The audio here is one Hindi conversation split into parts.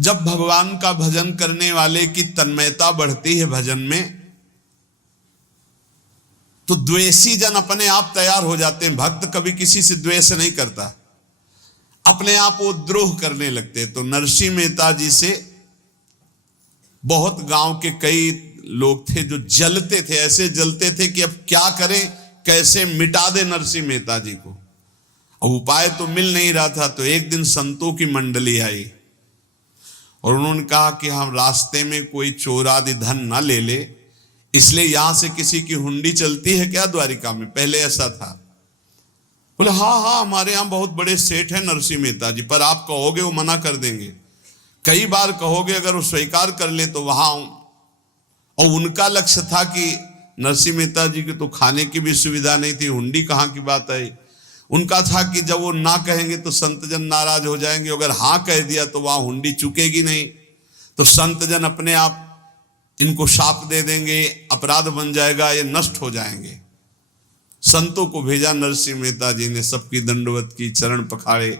जब भगवान का भजन करने वाले की तन्मयता बढ़ती है भजन में, तो द्वेषी जन अपने आप तैयार हो जाते हैं। भक्त कभी किसी से द्वेष नहीं करता, अपने आप वो द्रोह करने लगते। तो नरसिंह मेहता जी से बहुत गांव के कई लोग थे जो जलते थे, ऐसे जलते थे कि अब क्या करें, कैसे मिटा दे नरसिंह मेहता जी को। अब उपाय तो मिल नहीं रहा था। तो एक दिन संतों की मंडली आई और उन्होंने कहा कि हम रास्ते में कोई चोर आदि धन ना ले ले, इसलिए यहां से किसी की हुंडी चलती है क्या द्वारिका में? पहले ऐसा था। बोले हाँ हाँ, हमारे यहाँ बहुत बड़े सेठ हैं नरसिंह मेहता जी, पर आप कहोगे वो मना कर देंगे। कई बार कहोगे, अगर वो स्वीकार कर ले तो वहां। और उनका लक्ष्य था कि नरसिंह मेहता जी की तो खाने की भी सुविधा नहीं थी, हुंडी कहाँ की बात आई। उनका था कि जब वो ना कहेंगे तो संत जन नाराज हो जाएंगे, अगर हाँ कह दिया तो वहां हुंडी चुकेगी नहीं, तो संत जन अपने आप इनको शाप दे देंगे, अपराध बन जाएगा, ये नष्ट हो जाएंगे। संतों को भेजा नरसिंह मेहता जी ने, सबकी दंडवत की, चरण पखाड़े।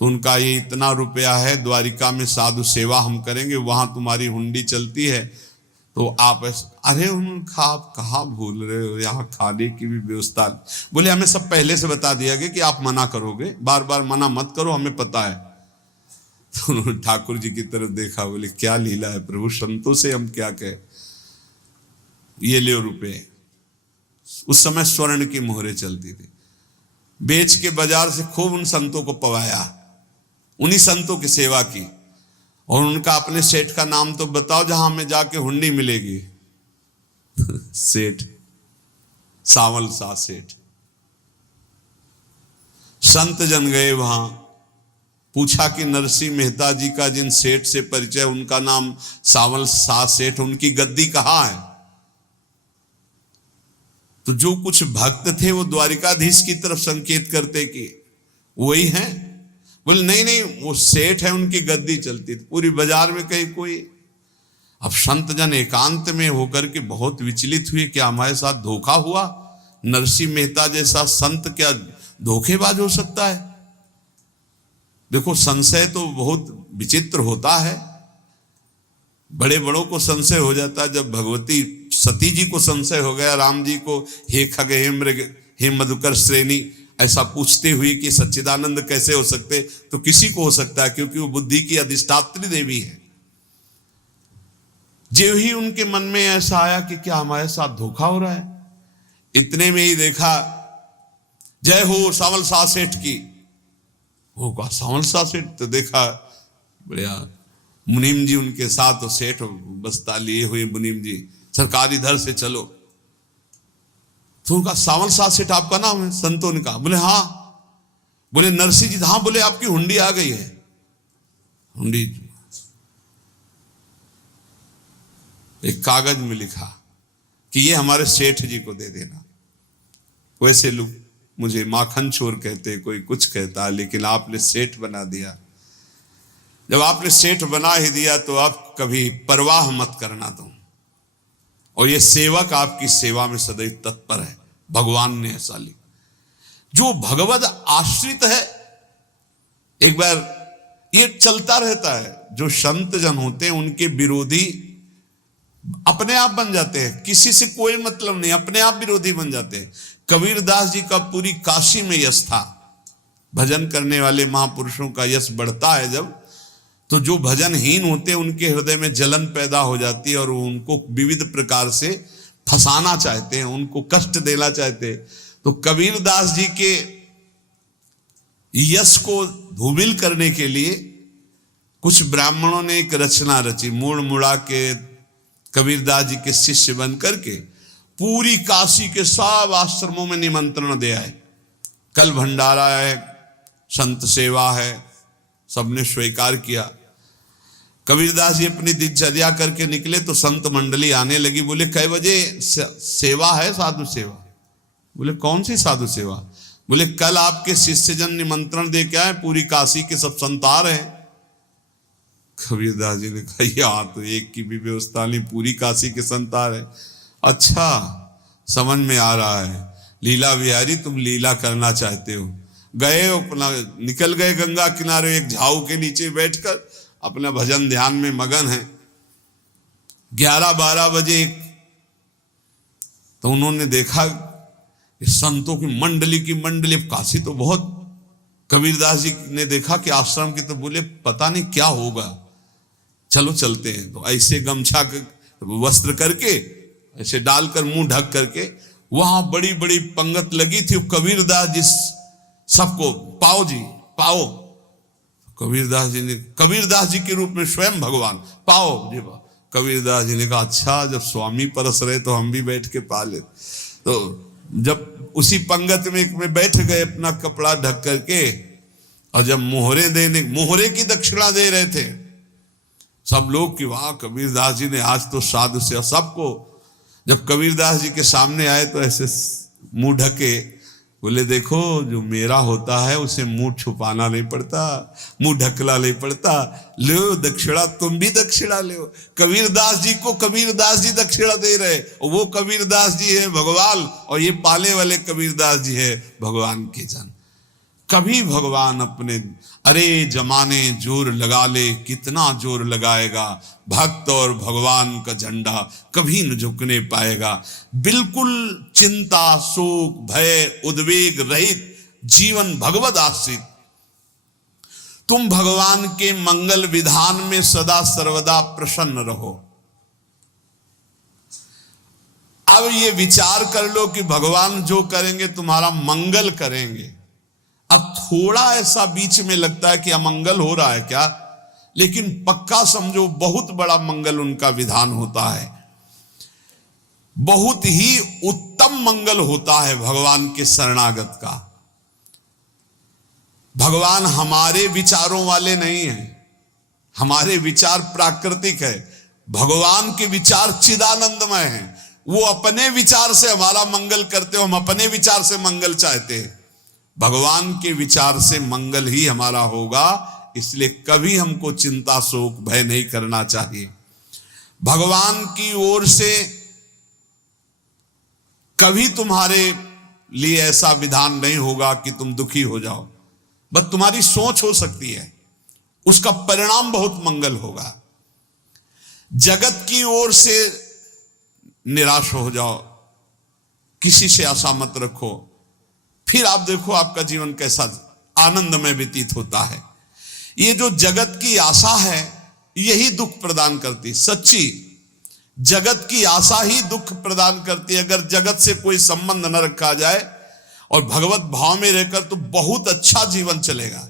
तो उनका ये इतना रुपया है, द्वारिका में साधु सेवा हम करेंगे, वहां तुम्हारी हुंडी चलती है तो आप अरे उनका आप कहाँ भूल रहे हो, यहाँ खाने की भी व्यवस्था। बोले हमें सब पहले से बता दिया गया कि आप मना करोगे, बार बार मना मत करो, हमें पता है। तो उन्होंने ठाकुर जी की तरफ देखा, बोले क्या लीला है प्रभु, संतों से हम क्या कहें, ये ले रुपये। उस समय स्वर्ण की मोहरें चलती थी, बेच के बाजार से खूब उन संतों को पवाया, उन्हीं संतों की सेवा की। और उनका अपने सेठ का नाम तो बताओ जहां हमें जाके हुंडी मिलेगी। सेठ सावल सा सेठ। संत जन गए वहां, पूछा कि नरसिंह मेहता जी का जिन सेठ से परिचय, उनका नाम सावल सा सेठ, उनकी गद्दी कहां है? तो जो कुछ भक्त थे वो द्वारिकाधीश की तरफ संकेत करते कि वही हैं। बोले नहीं नहीं, वो सेठ है, उनकी गद्दी चलती थी पूरी बाजार में कहीं कोई। अब संत जन एकांत में होकर के बहुत विचलित हुए, क्या हमारे साथ धोखा हुआ? नरसिंह मेहता जैसा संत क्या धोखेबाज हो सकता है? देखो संशय तो बहुत विचित्र होता है, बड़े बड़ों को संशय हो जाता है। जब भगवती सती जी को संशय हो गया, राम जी को हे खग हे मृग हे मधुकर श्रेणी ऐसा पूछते हुए कि सच्चिदानंद कैसे हो सकते, तो किसी को हो सकता है, क्योंकि वो बुद्धि की अधिष्ठात्री देवी है। जो ही उनके मन में ऐसा आया कि क्या हमारे साथ धोखा हो रहा है, इतने में ही देखा जय हो सावल सा सेठ की। होगा सावल सा सेठ, तो देखा बढ़िया मुनीम जी उनके साथ, तो सेठ बस्ता लिए हुए मुनीम जी, सरकार इधर से चलो। तो उनका सावल सा सेठ आपका नाम है? संतों ने कहा। बोले हाँ। बोले नरसिंह जी? हाँ। बोले आपकी हुंडी आ गई है। हुंडी एक कागज में लिखा कि ये हमारे सेठ जी को दे देना। वैसे लोग मुझे माखन चोर कहते, कोई कुछ कहता है, लेकिन आपने सेठ बना दिया। जब आपने सेठ बना ही दिया तो आप कभी परवाह मत करना तुम। और ये सेवक आपकी सेवा में सदैव तत्पर है, भगवान ने ऐसा लिखा। जो भगवद आश्रित है, एक बार ये चलता रहता है, जो संत जन होते हैं उनके विरोधी अपने आप बन जाते हैं, किसी से कोई मतलब नहीं, अपने आप विरोधी बन जाते हैं। कबीरदास जी का पूरी काशी में यश था। भजन करने वाले महापुरुषों का यश बढ़ता है जब, तो जो भजनहीन होते हैं उनके हृदय में जलन पैदा हो जाती है और वो उनको विविध प्रकार से फंसाना चाहते हैं, उनको कष्ट देना चाहते हैं। तो कबीरदास जी के यश को धूमिल करने के लिए कुछ ब्राह्मणों ने एक रचना रची, मूड़ मुड़ा के कबीरदास जी के शिष्य बन करके पूरी काशी के सब आश्रमों में निमंत्रण दे आए। कल भंडारा है, संत सेवा है, सबने स्वीकार किया। कबीरदास जी अपनी दिनचर्या करके निकले तो संत मंडली आने लगी। बोले कै बजे सेवा है? साधु सेवा। बोले कौन सी साधु सेवा? बोले कल आपके शिष्यजन निमंत्रण दे के आए, पूरी काशी के सब संत आ रहे हैं। कबीरदास जी ने कहा यहाँ तो एक की भी व्यवस्था नहीं, पूरी काशी के संत आ रहे। अच्छा समझ में आ रहा है, लीला बिहारी तुम लीला करना चाहते हो। गए अपना निकल गए गंगा किनारे, एक झाऊ के नीचे बैठकर अपना भजन ध्यान में मगन है। 11-12 बजे तो उन्होंने देखा संतों की मंडली, अब काशी तो बहुत, कबीरदास जी ने देखा कि आश्रम की, तो बोले पता नहीं क्या होगा, चलो चलते हैं। तो ऐसे गमछा वस्त्र करके ऐसे डालकर मुंह ढक करके, वहां बड़ी बड़ी पंगत लगी थी। कबीरदास जी सबको पाओ जी पाओ, कबीरदास जी के रूप में स्वयं भगवान पाओ जी पाओ। कबीरदास जी ने कहा अच्छा, जब स्वामी परस रहे तो हम भी बैठ के पा ले। तो जब उसी पंगत में बैठ गए अपना कपड़ा ढक करके, और जब मोहरे की दक्षिणा दे रहे थे सब लोग कि वाह कबीरदास जी ने आज तो साधु से, सबको जब कबीरदास जी के सामने आए तो ऐसे मुंह ढके, बोले देखो जो मेरा होता है उसे मुंह छुपाना नहीं पड़ता, मुंह ढकला नहीं पड़ता, लो दक्षिणा, तुम भी दक्षिणा लो। कबीरदास जी को कबीरदास जी दक्षिणा दे रहे, और वो कबीरदास जी है भगवान, और ये पाले वाले कबीरदास जी है भगवान के जन। कभी भगवान अपने, अरे जमाने जोर लगा ले, कितना जोर लगाएगा, भक्त और भगवान का झंडा कभी न झुकने पाएगा। बिल्कुल चिंता शोक भय उद्वेग रहित जीवन भगवद आश्रित, तुम भगवान के मंगल विधान में सदा सर्वदा प्रसन्न रहो। अब ये विचार कर लो कि भगवान जो करेंगे तुम्हारा मंगल करेंगे। अब थोड़ा ऐसा बीच में लगता है कि अमंगल हो रहा है क्या, लेकिन पक्का समझो बहुत बड़ा मंगल उनका विधान होता है, बहुत ही उत्तम मंगल होता है भगवान के शरणागत का। भगवान हमारे विचारों वाले नहीं हैं, हमारे विचार प्राकृतिक है, भगवान के विचार चिदानंदमय हैं। वो अपने विचार से हमारा मंगल करते हो, हम अपने विचार से मंगल चाहते हैं। भगवान के विचार से मंगल ही हमारा होगा, इसलिए कभी हमको चिंता शोक भय नहीं करना चाहिए। भगवान की ओर से कभी तुम्हारे लिए ऐसा विधान नहीं होगा कि तुम दुखी हो जाओ, बस तुम्हारी सोच हो सकती है, उसका परिणाम बहुत मंगल होगा। जगत की ओर से निराश हो जाओ, किसी से आशा मत रखो, फिर आप देखो आपका जीवन कैसा आनंद में व्यतीत होता है। ये जो जगत की आशा है यही दुख प्रदान करती, सच्ची जगत की आशा ही दुख प्रदान करती है। अगर जगत से कोई संबंध न रखा जाए और भगवत भाव में रहकर तो बहुत अच्छा जीवन चलेगा।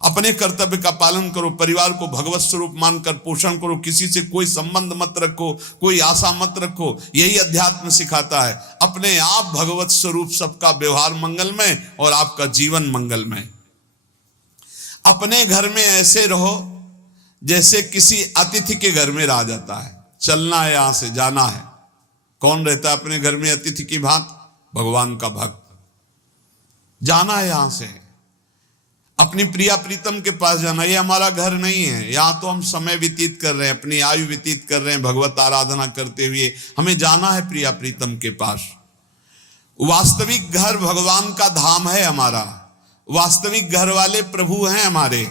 अपने कर्तव्य का पालन करो, परिवार को भगवत स्वरूप मानकर पोषण करो, किसी से कोई संबंध मत रखो, कोई आशा मत रखो, यही अध्यात्म सिखाता है। अपने आप भगवत स्वरूप, सबका व्यवहार मंगलमय और आपका जीवन मंगलमय। अपने घर में ऐसे रहो जैसे किसी अतिथि के घर में रह जाता है, चलना है यहां से जाना है। कौन रहता है अपने घर में अतिथि की भांति? भगवान का भक्त। जाना है यहां से, अपनी प्रिया प्रीतम के पास जाना। ये हमारा घर नहीं है, यहां तो हम समय व्यतीत कर रहे हैं, अपनी आयु व्यतीत कर रहे हैं भगवत आराधना करते हुए। हमें जाना है प्रिया प्रीतम के पास। वास्तविक घर भगवान का धाम है हमारा, वास्तविक घर वाले प्रभु हैं हमारे।